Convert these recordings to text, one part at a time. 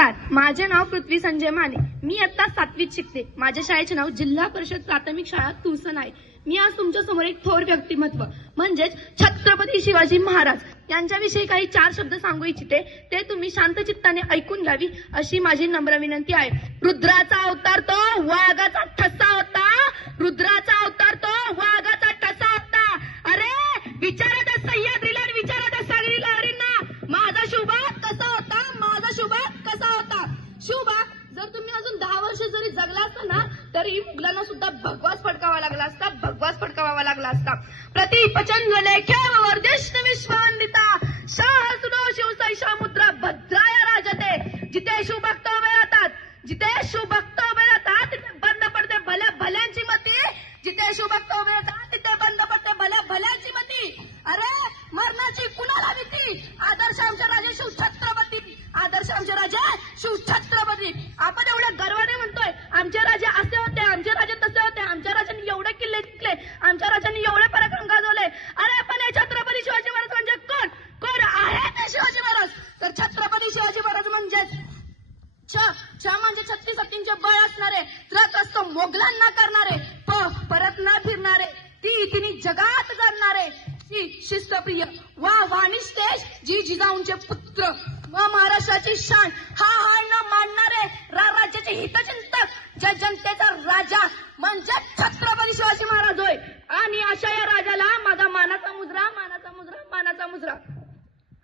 नमस्कार, माझे नाव पृथ्वी संजय माने. मी आता 7वीत शिकते. माझ्या शाळेचे नाव जिल्हा परिषद प्राथमिक शाळा तुळसण आहे. मी आज तुमच्या समोर एक थोर व्यक्तिमत्व म्हणजेच छत्रपती शिवाजी महाराज यांच्याविषयी काही 4 शब्द सांगू इच्छिते. ते तुम्ही शांत चित्ताने ऐकून घ्यावी अशी माझी नम्र विनंती आहे. रुद्राचा अवतार तो वाघाचा ठसा होता. रुद्राचा अवतार तो वाघाचा ठसा होता. अरे विचारा त्या सह्याद्रीला आणि विचारा त्या सागरी लहरींना माझा शुभाग कसा होता, माझा शुभाग कसा होता. शुभाग जर तुम्ही अजून 10 वर्ष जरी जगला असता ना तरी मुघलांना सुद्धा भगवाच फडकावा लागला असता, भगवाच फडकावा लागला असता. प्रतिपचंद्र लेखे वर्देश विश्ववंदिता शाह सुनो शिवसैषा मुद्रा भद्राय राजते. जिथे शुभक्त उभे राहतात, जिथे शुभक्त उभे राहतात तिथे बंद पडते भल्या भल्यांची मती. जिथे शुभक्त उभे राहतात तिथे बंद पडते भल्या भल्यांची मती. अरे मरणाची कुणाला भीती. आदर्श आमचे राजे शिवछत्रपती, आदर्श आमचे राजे शिवछत्रपती. आपण एवढ्या गर्वाने म्हणतोय आमचे राजे असे होते, आमचे राजे तसे होते, आमच्या राजांनी एवढे किल्ले जिंकले, आमच्या राजांनी एवढे पराक्रम गाजवले. अरे पण हे छत्रपती शिवाजी महाराज म्हणजे कोण? कोण आहे ते शिवाजी महाराज? तर छत्रपती शिवाजी महाराज म्हणजेच छ म्हणजे 36 हत्तींचे बळ असणारे, त्रस्त मोगलांना करणारे, परत न फिरणारे, तिन्ही जगात जाणणारे, शिस्तप्रिय वा वाणिष्ठेश जी जिजाऊंचे पुत्र व महाराष्ट्राची शान हा न मानणारे, राज्याचे हितचिंतक, ज्या जनतेचा राजा म्हणजे छत्रपती शिवाजी महाराज होय. आणि अशा या राजाला माझा मानाचा मुजरा, मानाचा मुजरा, मानाचा मुजरा.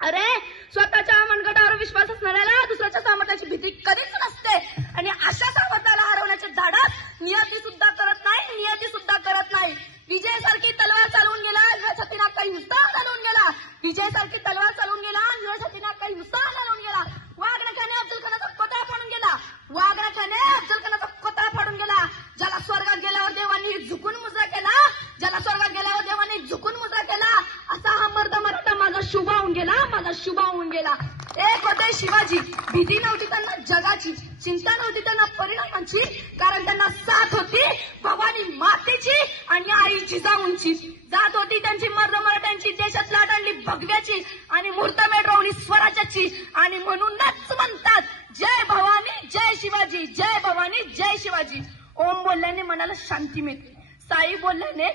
अरे स्वतःच्या मनगटावर विश्वास असणाऱ्याला दुसऱ्याच्या सामर्थ्याची भीती कधीच नसते. आणि अशा सामर्थ्याला हरवण्याचे धाडस नियती सुद्धा करत नाही, नियती सुद्धा करत नाही. विजयासारखी तलवार चालवून गेला, निळ्यासाठी काही नुसता चालवून गेला. विजयासारखी तलवार चालवून गेला, निळ्यासाठी काही नुसता चालवून गेला. वाघनखाने अफजल खानाचा कोतळा फाडून गेला, वाघनखाने अफजल खानाचा कोतळा फाडून गेला. ज्याला स्वर्गात गेल्यावर देवांनी झुकून मुजरा केला, ज्याला स्वर्गात गेल्यावर देवांनी झुकून मुजरा केला, असा हा मर्द मराठा माझा शुभ होऊन गेला, माझा शुभ होऊन गेला. एक होते शिवाजी, भीती नव्हती त्यांना जगाची, चिंता नव्हती त्यांना परिणामांची, कारण त्यांना साथ होती भवानी मातेची आणि आई जिजाऊंची. जात होती त्यांची मर्द मराठ्यांची, देशात लाट आणली भगव्याची आणि मुहूर्तमेढ रोवली स्वराज्याची. आणि म्हणूनच म्हणतात जय भवानी जय शिवाजी, जय भवानी जय शिवाजी. ओम बोलल्याने मनाला शांती मिळते, साई बोलल्याने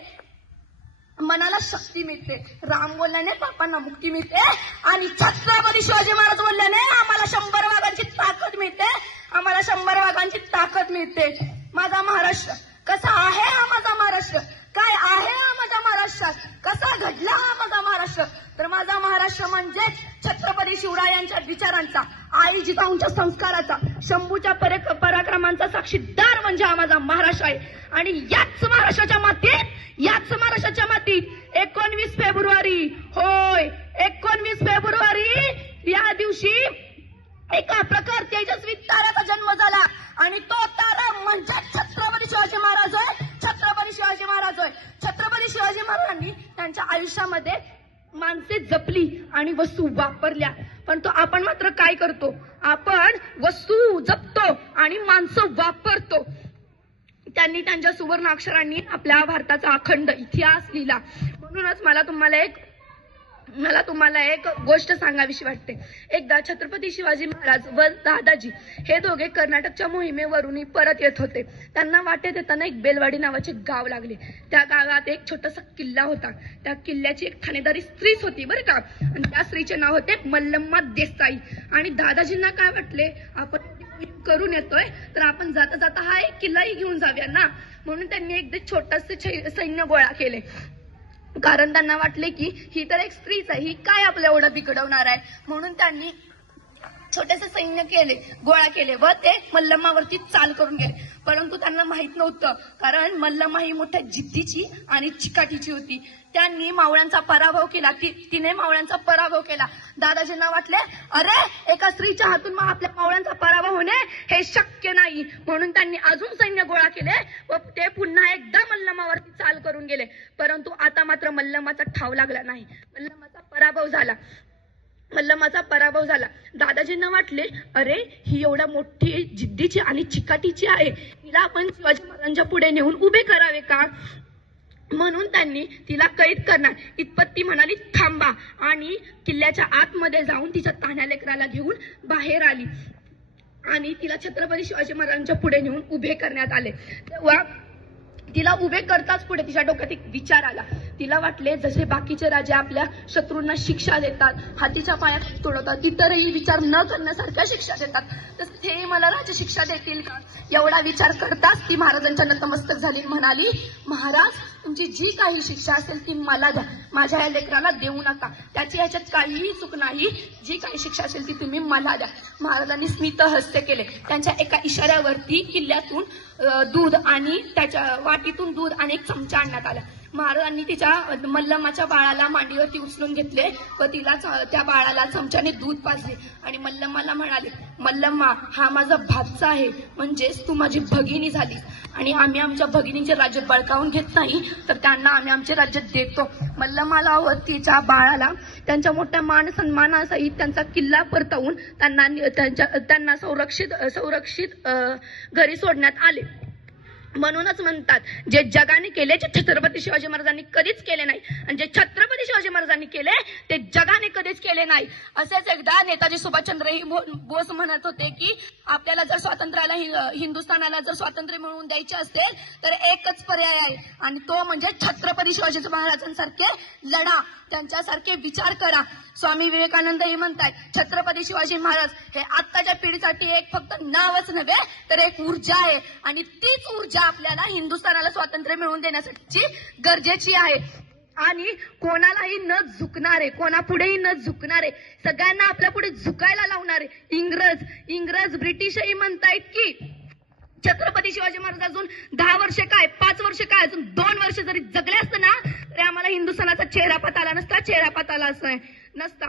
मनाला शक्ती मिळते, राम बोलल्याने पापांना मुक्ती मिळते, आणि छत्रपती शिवाजी महाराज बोलल्याने आम्हाला 100 वाघांची ताकद मिळते, आम्हाला 100 वाघांची ताकद मिळते. माझा महाराष्ट्र कसा आहे, हा माझा महाराष्ट्र काय आहे, हा माझा महाराष्ट्रात कसा घडला हा माझा महाराष्ट्र. तर माझा महाराष्ट्र म्हणजे छत्रपती शिवरायांच्या विचारांचा, आई जिजाऊंच्या संस्काराचा, शंभूच्या पराक्रमांचा साक्षीदार म्हणजे हा माझा महाराष्ट्र आहे. आणि याच महाराष्ट्राच्या मातीत, याच महाराष्ट्राच्या मातीत 19 फेब्रुवारी, होय 19 फेब्रुवारी या दिवशी एका प्रकार तेजस्वी ताऱ्याचा जन्म झाला. आणि तो तारा म्हणजे छत्रपती शिवाजी महाराज होय, छत्रपती शिवाजी महाराज होय. छत्रपती शिवाजी महाराजांनी त्यांच्या आयुष्यामध्ये माणसे जपली आणि वस्तू वापरल्या, पण तो आपण मात्र काय करतो, आपण वस्तू जपतो आणि माणसं वापरतो. त्यांनी त्यांच्या सुवर्ण अक्षरांनी आपल्या भारताचा अखंड इतिहास लिहिला. म्हणूनच मला तुम्हाला एक गोष्ट सांगावीशी वाटते. एकदा छत्रपती शिवाजी महाराज व दादाजी हे दोघे कर्नाटकच्या मोहिमेवरून परत येत होते. त्यांना वाटेत येताना एक बेलवाडी नावाचे गाव लागले. त्या गावात एक छोटासा किल्ला होता. त्या किल्ल्याची एक ठाणेदारी स्त्रीच होती बरं का, आणि त्या स्त्रीचे नाव होते मल्लम्मा देसाई. आणि दादाजींना काय वाटले, आपण करून येतोय तर आपण जाता जाता हा एक किल्लाही घेऊन जाऊया ना. म्हणून त्यांनी एकदा छोटासे सैन्य गोळा केले, कारण त्यांना वाटले की ही तर एक स्त्रीच आहे, ही काय आपल्या एवढं बिघडवणार आहे. म्हणून त्यांनी छोटेसे सैन्य गोळा केले व ते मल्लम्मावरती चाल करून गेले. परंतु त्यांना माहित नव्हतं, कारण मल्लम्मा ही मोठ्या जिद्दीची आणि चिकाटीची होती. त्यांनी मावळ्यांचा पराभव केला, तिने मावळ्यांचा पराभव केला. दादाजींना वाटले अरे एका स्त्रीच्या हातून आपल्या मावळ्यांचा पराभव होणे हे शक्य नाही. म्हणून त्यांनी अजून सैन्य गोळा केले व ते पुन्हा एकदा मल्लम्मावरती चाल करून गेले. परंतु आता मात्र मल्लम्माचा ठाव लागला नाही, मल्लम्माचा पराभव झाला. दादाजींना वाटले अरे ही एवढ्या मोठी जिद्दीची आणि चिकाटीची आहे, हिला आपण शिवाजी महाराजांच्या पुढे नेऊन उभे करावे का. म्हणून त्यांनी तिला कैद करणार इतपत ती म्हणाली थांबा, आणि किल्ल्याच्या आतमध्ये जाऊन तिच्या तान्ह्या लेकराला घेऊन बाहेर आली. आणि तिला छत्रपती शिवाजी महाराजांच्या पुढे नेऊन उभे करण्यात आले। तेव्हा तिला उभे करताच पुढे तिच्या डोक्यात एक विचार आला। तिला वाटले जसे बाकीचे राजे आपल्या शत्रूंना शिक्षा देतात, हातीच्या पायात तोडवतात, इतरही विचार न करण्यासारख्या शिक्षा देतात, तसं ते मला राजे शिक्षा देतील का? एवढा विचार करताच ती महाराजांच्या नतमस्तक झाली, म्हणाली, महाराज तुमची जी काही शिक्षा असेल ती मला द्या, माझ्या या लेकराला देऊ नका, त्याची याच्यात काहीही चूक नाही, जी काही शिक्षा असेल ती तुम्ही मला द्या। महाराजांनी स्मित हास्य केले। त्यांच्या एका इशाऱ्यावरती किल्ल्यातून दूध आणि त्याच्या वाटीतून दूध आणि एक चमचा आणण्यात आला। महाराजांनी तिच्या मल्लमाच्या बाळाला मांडीवरती उचलून घेतले व तिला त्या बाळाला चमच्याने दूध पाजले आणि मल्लमाला म्हणाले, मल्लम्मा हा माझा भाचा आहे, म्हणजेच तू माझी भगिनी झाली आणि आम्ही आमच्या भगिनीचे राज्य बळकावून घेत नाही तर त्यांना आम्ही आमचे राज्य देतो। मल्लमाला व तिच्या बाळाला त्यांच्या मोठ्या मान सन्मानासहित त्यांचा किल्ला परतवून त्यांना संरक्षित घरी सोडण्यात आले। म्हणूनच म्हणतात, जे जगाने केले ते छत्रपती शिवाजी महाराजांनी कधीच केले नाही आणि जे छत्रपती शिवाजी महाराजांनी केले ते जगाने कधीच केले नाही। असेच एकदा नेताजी सुभाषचंद्र बोस म्हणत होते की आपल्याला जर स्वातंत्र्याला हिंदुस्थानाला जर स्वातंत्र्य मिळवून द्यायचे असेल तर एकच पर्याय आहे आणि तो म्हणजे छत्रपती शिवाजी महाराजांसारखे लढा, त्यांच्यासारखे विचार करा। स्वामी विवेकानंद हे म्हणतात, छत्रपती शिवाजी महाराज हे आत्ताच्या पिढीसाठी एक फक्त नावच नव्हे तर एक ऊर्जा आहे आणि तीच ऊर्जा आपल्याला हिंदुस्थानाला स्वातंत्र्य मिळवून देण्यासाठी गरजेची आहे आणि कोणालाही न झुकणारे, कोणापुढेही न झुकणारे, सगळ्यांना आपल्या पुढे झुकायला लावणारे इंग्रज ब्रिटिशही म्हणतायत की छत्रपती शिवाजी महाराज अजून 10 वर्षे काय 5 वर्षे काय अजून 2 वर्ष जरी जगले असते ना तरी आम्हाला हिंदुस्थानाचा चेहरा पता आला नसता,